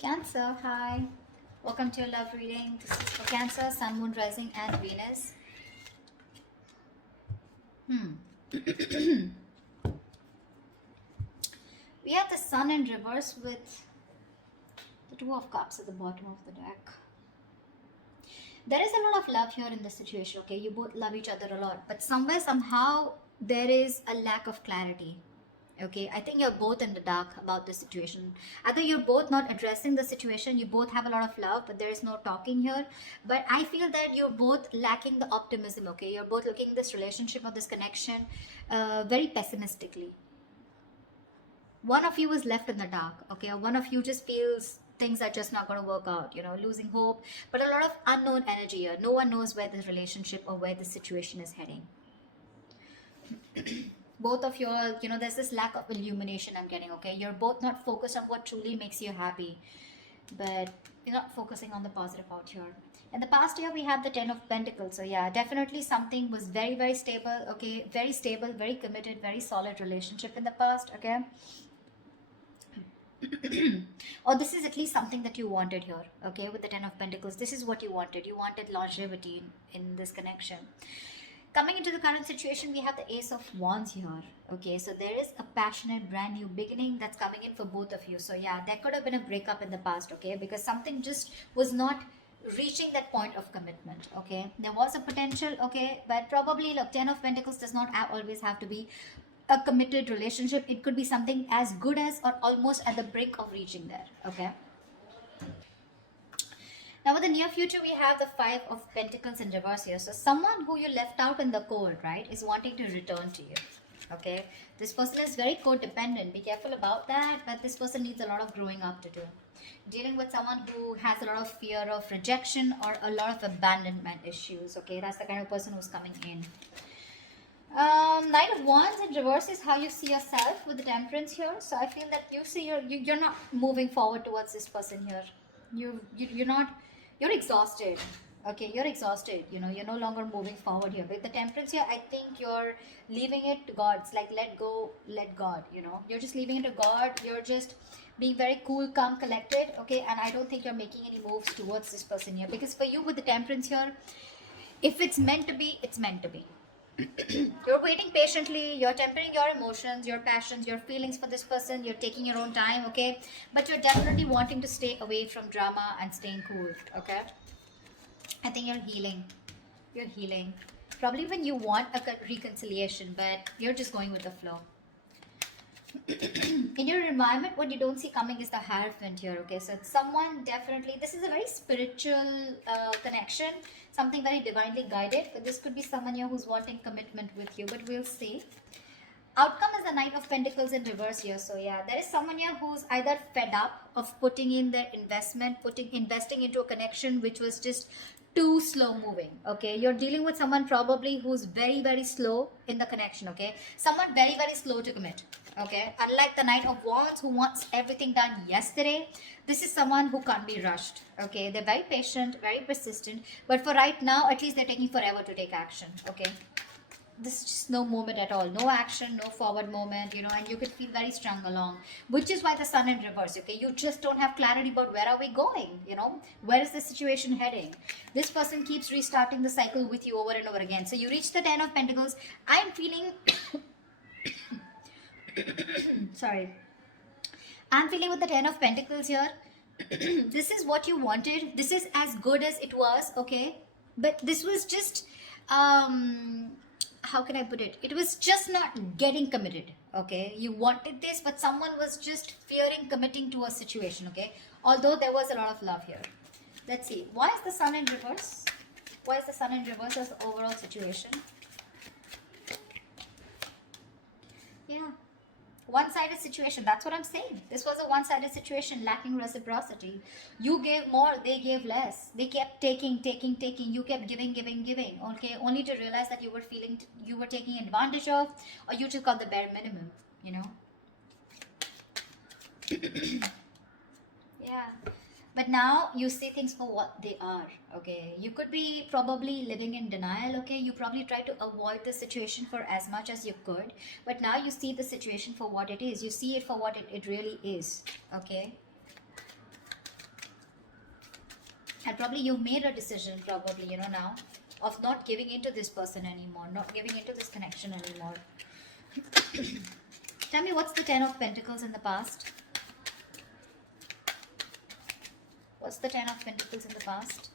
Cancer, hi. Welcome to your love reading. This is for Cancer, Sun, Moon, Rising, and Venus. We have the Sun in reverse with the Two of Cups at the bottom of the deck. There is a lot of love here in this situation, okay? You both love each other a lot, but somewhere, somehow, there is a lack of clarity. Okay, I think you're both in the dark about the situation. Either you're both not addressing the situation, you both have a lot of love, but there is no talking here. But I feel that you're both lacking the optimism. Okay, you're both looking at this relationship or this connection very pessimistically. One of you is left in the dark. Okay, or one of you just feels things are just not going to work out, losing hope, but a lot of unknown energy here. No one knows where this relationship or where the situation is heading. Both of you are, there's this lack of illumination I'm getting. Okay, you're both not focused on what truly makes you happy, but you're not focusing on the positive out here. In the past year we have the 10 of Pentacles, so yeah, definitely something was very, very stable. Okay, very stable, very committed, very solid relationship in the past. Okay, or this is at least something that you wanted here. Okay, with the 10 of Pentacles, this is what you wanted longevity in this connection. Coming into the current situation, we have the Ace of Wands here. Okay, so there is a passionate brand new beginning that's coming in for both of you. So yeah, there could have been a breakup in the past. Okay, because something just was not reaching that point of commitment. Okay, there was a potential. Okay, but probably look, 10 of Pentacles does not always have to be a committed relationship. It could be something as good as or almost at the brink of reaching there. Okay, now, with the near future, we have the Five of Pentacles in reverse here. So, someone who you left out in the cold, right, is wanting to return to you. Okay, this person is very codependent. Be careful about that. But this person needs a lot of growing up to do. Dealing with someone who has a lot of fear of rejection or a lot of abandonment issues. Okay, that's the kind of person who's coming in. Knight of Wands in reverse is how you see yourself with the Temperance here. So I feel that you see you're not moving forward towards this person here. You're not, you're exhausted. Okay, you're exhausted. You're no longer moving forward here. With the Temperance here, I think you're leaving it to God. It's like let go, let God. You're just leaving it to God. You're just being very cool, calm, collected. Okay, and I don't think you're making any moves towards this person here, because for you with the Temperance here, if it's meant to be, it's meant to be. You're waiting patiently, you're tempering your emotions, your passions, your feelings for this person, you're taking your own time. Okay, but you're definitely wanting to stay away from drama and staying cool. Okay, I think you're healing probably when you want a reconciliation, but you're just going with the flow. In your environment, what you don't see coming is the Hierophant here. Okay, so it's someone, definitely this is a very spiritual connection, something very divinely guided, but this could be someone here who's wanting commitment with you, but we'll see. Outcome is the Knight of Pentacles in reverse here. So yeah, there is someone here who's either fed up of putting in their investing into a connection which was just too slow moving. Okay, you're dealing with someone probably who's very, very slow in the connection. Okay, someone very, very slow to commit. Okay, unlike the Knight of Wands who wants everything done yesterday, this is someone who can't be rushed. Okay, they're very patient, very persistent, but for right now, at least they're taking forever to take action. Okay, this is just no moment at all, no action, no forward moment, and you could feel very strung along, which is why the Sun in reverse. Okay, you just don't have clarity about where are we going, where is the situation heading. This person keeps restarting the cycle with you over and over again. So you reach the 10 of Pentacles. I'm feeling sorry, I'm feeling with the 10 of Pentacles here. This is what you wanted, this is as good as it was. Okay, but this was just how can I put it? It was just not getting committed. Okay, you wanted this, but someone was just fearing committing to a situation. Okay, although there was a lot of love here. Let's see, why is the Sun in reverse? Why is the Sun in reverse as the overall situation? Yeah, one-sided situation. That's what I'm saying. This was a one-sided situation, lacking reciprocity. You gave more, they gave less. They kept taking. You kept giving. Okay, only to realize that you were taking advantage of, or you took out the bare minimum. Yeah, but now you see things for what they are. Okay, you could be probably living in denial. Okay, you probably try to avoid the situation for as much as you could, but now you see the situation for what it is. You see it for what it really is. Okay, And probably you've made a decision, probably, you know, now of not giving into this person anymore, not giving into this connection anymore. Tell me, what's the Ten of Pentacles in the past? What's the Ten of Pentacles in the past?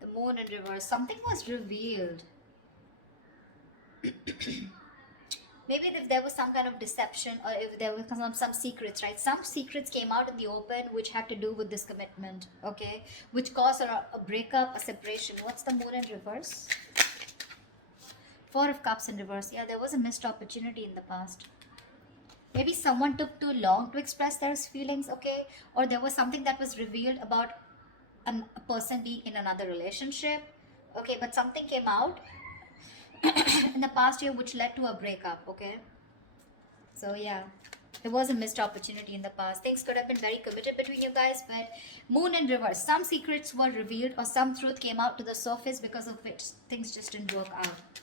The Moon in reverse. Something was revealed. Maybe if there was some kind of deception, or if there was some secrets, right? Some secrets came out in the open which had to do with this commitment, okay? Which caused a breakup, a separation. What's the Moon in reverse? Four of Cups in reverse. Yeah, there was a missed opportunity in the past. Maybe someone took too long to express their feelings, okay? Or there was something that was revealed about a person being in another relationship, okay? But something came out in the past year which led to a breakup, okay? So yeah, there was a missed opportunity in the past. Things could have been very committed between you guys, but Moon in reverse. Some secrets were revealed or some truth came out to the surface because of which things just didn't work out.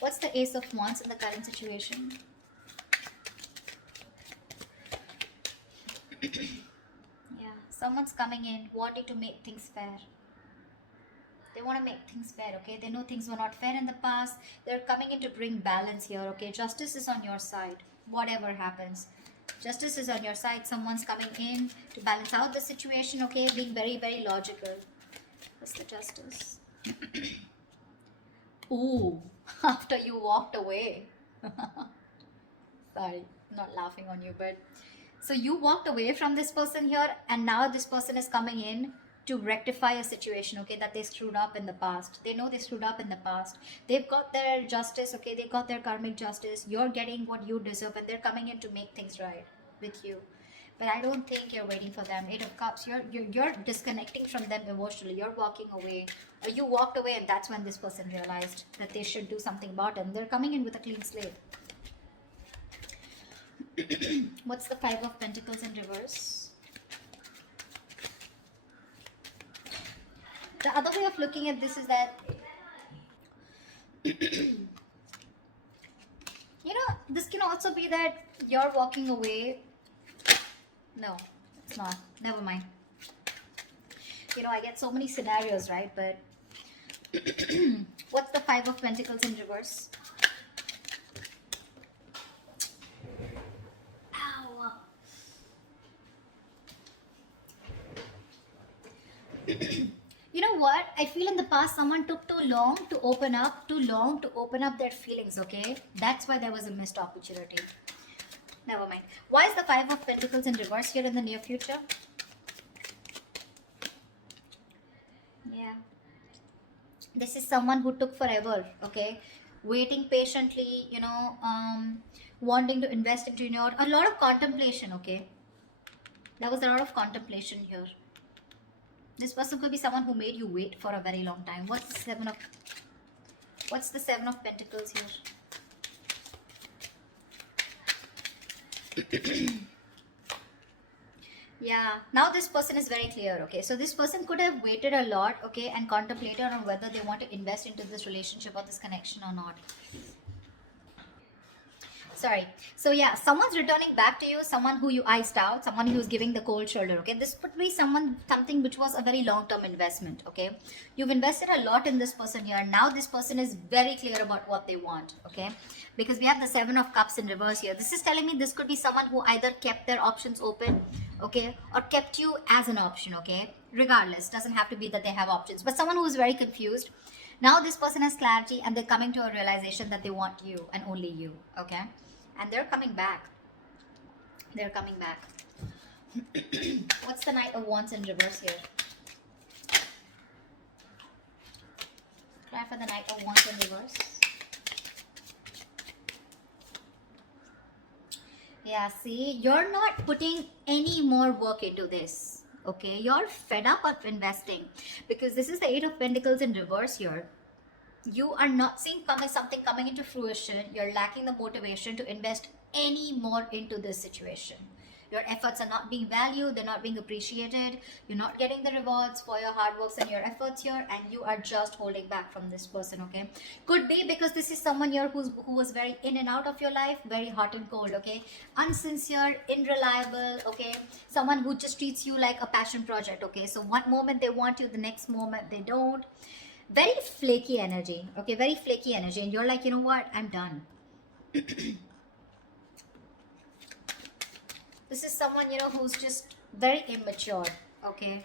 What's the Ace of Wands in the current situation? Yeah, someone's coming in wanting to make things fair. They want to make things fair, okay? They know things were not fair in the past. They're coming in to bring balance here, okay? Justice is on your side, whatever happens. Justice is on your side. Someone's coming in to balance out the situation, okay? Being very, very logical. What's the Justice? Ooh, after you walked away. Sorry, I'm not laughing on you, but... So you walked away from this person here, and now this person is coming in to rectify a situation, okay, that they screwed up in the past. They know they screwed up in the past. They've got their justice, okay, they got their karmic justice. You're getting what you deserve, and they're coming in to make things right with you. But I don't think you're waiting for them. Eight of Cups, you're disconnecting from them emotionally. You're walking away. Or you walked away, and that's when this person realized that they should do something about it. And they're coming in with a clean slate. What's the Five of Pentacles in reverse? The other way of looking at this is that, you know, this can also be that you're walking away. No, it's not. Never mind. You know, I get so many scenarios, right? But what's the Five of Pentacles in reverse? Ow. You know what? I feel in the past someone took too long to open up their feelings, okay? That's why there was a missed opportunity. Never mind. Why is the Five of Pentacles in reverse here in the near future? Yeah. This is someone who took forever, okay? Waiting patiently, you know, wanting to invest into a lot of contemplation, okay? There was a lot of contemplation here. This person could be someone who made you wait for a very long time. What's the Seven of Pentacles here? Yeah, now this person is very clear, okay? So this person could have waited a lot, okay, and contemplated on whether they want to invest into this relationship or this connection or not. Sorry. So yeah, someone's returning back to you, someone who you iced out, someone who's giving the cold shoulder, okay? This could be something which was a very long-term investment, okay? You've invested a lot in this person here. Now this person is very clear about what they want, okay? Because we have the Seven of Cups in reverse here. This is telling me this could be someone who either kept their options open, okay, or kept you as an option, okay? Regardless, doesn't have to be that they have options, but someone who is very confused. Now this person has clarity and they're coming to a realization that they want you and only you, okay? And they're coming back. They're coming back. What's the Knight of Wands in reverse here? Try for the Knight of Wands in reverse. Yeah, see, you're not putting any more work into this, okay? You're fed up of investing because this is the Eight of Pentacles in reverse here. You are not seeing something coming into fruition. You're lacking the motivation to invest any more into this situation. Your efforts are not being valued, they're not being appreciated, you're not getting the rewards for your hard works and your efforts here, and you are just holding back from this person, okay? Could be because this is someone here who was very in and out of your life, very hot and cold, okay? Unsincere, unreliable, okay? Someone who just treats you like a passion project, okay? So one moment they want you, the next moment they don't. Very flaky energy, okay? Very flaky energy, and you're like, you know what, I'm done. This is someone, you know, who's just very immature, okay?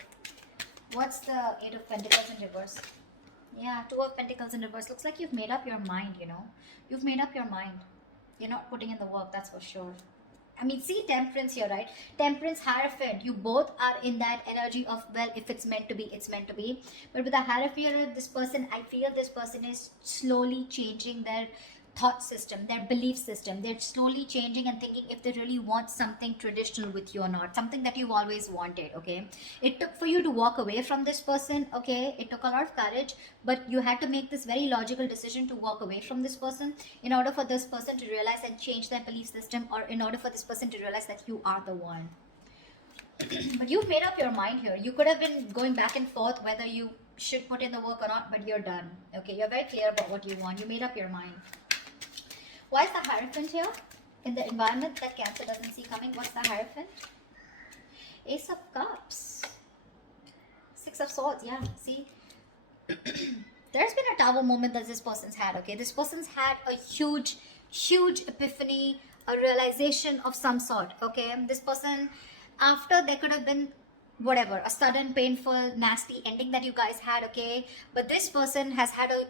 What's the Eight of Pentacles in reverse? Yeah, Two of Pentacles in reverse. Looks like you've made up your mind, you know. You've made up your mind. You're not putting in the work, that's for sure. I mean, see Temperance here, right? Temperance, Hierophant. You both are in that energy of, well, if it's meant to be, it's meant to be. But with the Hierophant, this person, I feel this person is slowly changing their thought system, their belief system. They're slowly changing and thinking if they really want something traditional with you or not, something that you've always wanted, okay? It took for you to walk away from this person, okay? It took a lot of courage, but you had to make this very logical decision to walk away from this person in order for this person to realize and change their belief system, or in order for this person to realize that you are the one. But you've made up your mind here. You could have been going back and forth whether you should put in the work or not, but you're done, okay? You're very clear about what you want. You made up your mind. Why is the Hierophant here? In the environment that Cancer doesn't see coming, what's the Hierophant? Ace of Cups. Six of Swords, yeah, see? There's been a Tower moment that this person's had, okay? This person's had a huge epiphany, a realization of some sort, okay? This person, after there could have been whatever, a sudden, painful, nasty ending that you guys had, okay? But this person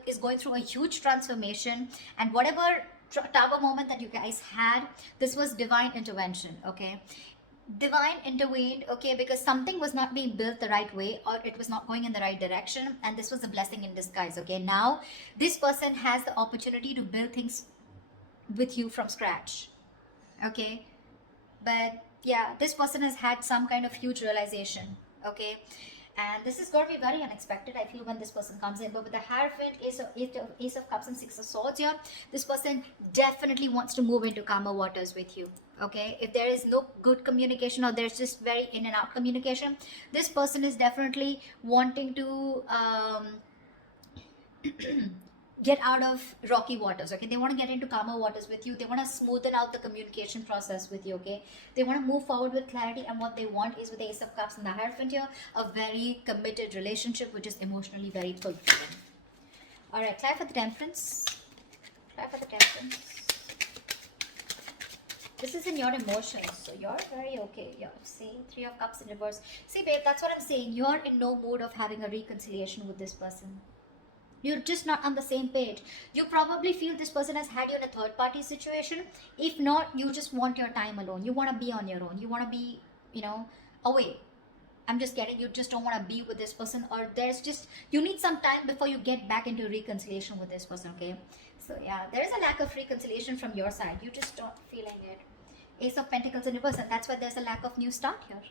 is going through a huge transformation, and whatever Tower moment that you guys had, this was divine intervention, okay? Divine intervened, okay, because something was not being built the right way, or it was not going in the right direction, and this was a blessing in disguise, okay? Now this person has the opportunity to build things with you from scratch, okay? But yeah, this person has had some kind of huge realization, okay? And this is going to be very unexpected, I feel, when this person comes in. But with the Hierophant, Ace of Cups and Six of Swords here, this person definitely wants to move into calmer waters with you, okay? If there is no good communication, or there's just very in and out communication, this person is definitely wanting to get out of rocky waters, okay? They want to get into calmer waters with you. They want to smoothen out the communication process with you, okay? They want to move forward with clarity, and what they want is, with the Ace of Cups and the Hierophant here, a very committed relationship which is emotionally very fulfilling. All right, try for the Temperance. Try for the Temperance. This is in your emotions, so you're very okay. Yeah, see, Three of Cups in reverse. See, babe, that's what I'm saying. You're in no mood of having a reconciliation with this person. You're just not on the same page. You probably feel this person has had you in a third party situation. If not, you just want your time alone. You want to be on your own. You want to be, you know, away. I'm just getting, you just don't want to be with this person, or there's just, you need some time before you get back into reconciliation with this person, okay? So yeah, there is a lack of reconciliation from your side. You just don't feeling it. Ace of Pentacles in reverse, and that's why there's a lack of new start here.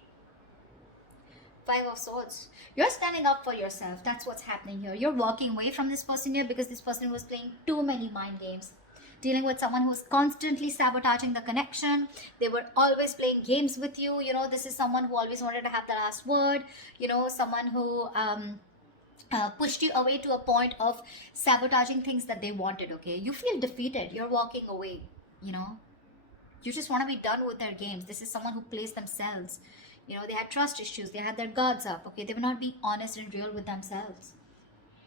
Five of Swords. You're standing up for yourself. That's what's happening here. You're walking away from this person here because this person was playing too many mind games. Dealing with someone who's constantly sabotaging the connection. They were always playing games with you. You know, this is someone who always wanted to have the last word. You know, someone who pushed you away to a point of sabotaging things that they wanted, okay? You feel defeated. You're walking away, you know. You just want to be done with their games. This is someone who plays themselves. You know, they had trust issues. They had their guards up, okay? They were not being honest and real with themselves.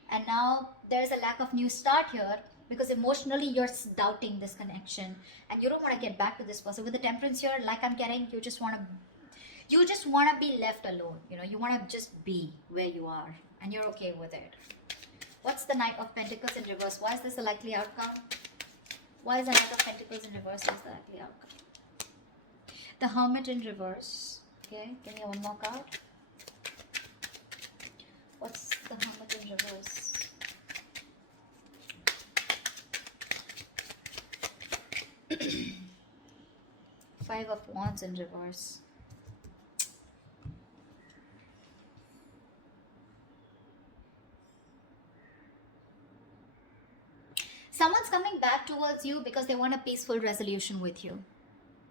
And now there's a lack of new start here because emotionally you're doubting this connection and you don't want to get back to this person. With the Temperance here, like I'm getting, you just want to be left alone. You know, you want to just be where you are and you're okay with it. What's the Knight of Pentacles in reverse? Why is this a likely outcome? Why is the Knight of Pentacles in reverse is the likely outcome? The Hermit in reverse. Okay, give me one more card. What's the Hermit in reverse? Five of Wands in reverse. Someone's coming back towards you because they want a peaceful resolution with you.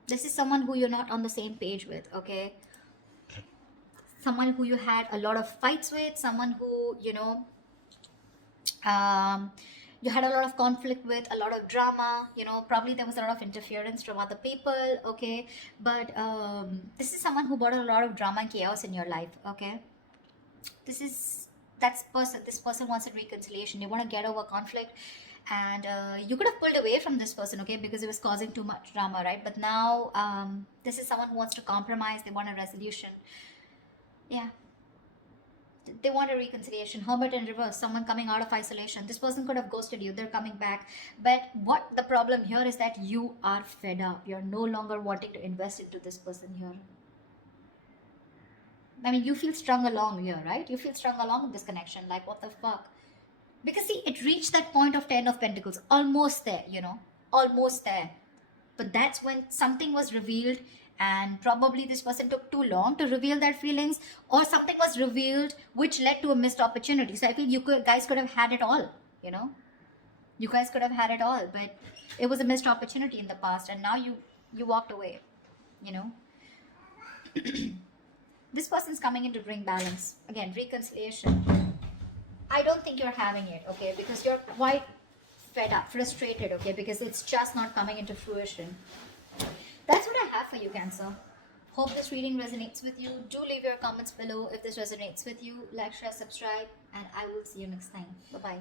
This is someone who you're not on the same page with, okay? Someone who you had a lot of fights with, someone who, um, you had a lot of conflict with, a lot of drama, probably there was a lot of interference from other people, okay? But this is someone who brought a lot of drama and chaos in your life, okay? This person wants a reconciliation. They want to get over conflict, and you could have pulled away from this person, okay, because it was causing too much drama, right? But now this is someone who wants to compromise. They want a resolution. Yeah, they want a reconciliation. Hermit in reverse, someone coming out of isolation. This person could have ghosted you. They're coming back. But what the problem here is that you are fed up. You're no longer wanting to invest into this person here. I mean, you feel strung along here, right? You feel strung along in this connection. Like, what the fuck? Because see, it reached that point of 10 of Pentacles. Almost there, almost there. But that's when something was revealed, and probably this person took too long to reveal their feelings, or something was revealed which led to a missed opportunity. So I feel guys could have had it all, You guys could have had it all, but it was a missed opportunity in the past, and now you walked away, This person's coming in to bring balance. Again, reconciliation. I don't think you're having it, okay? Because you're quite fed up, frustrated, okay? Because it's just not coming into fruition. That's what I have for you, Cancer. Hope this reading resonates with you. Do leave your comments below if this resonates with you. Like, share, subscribe, and I will see you next time. Bye-bye.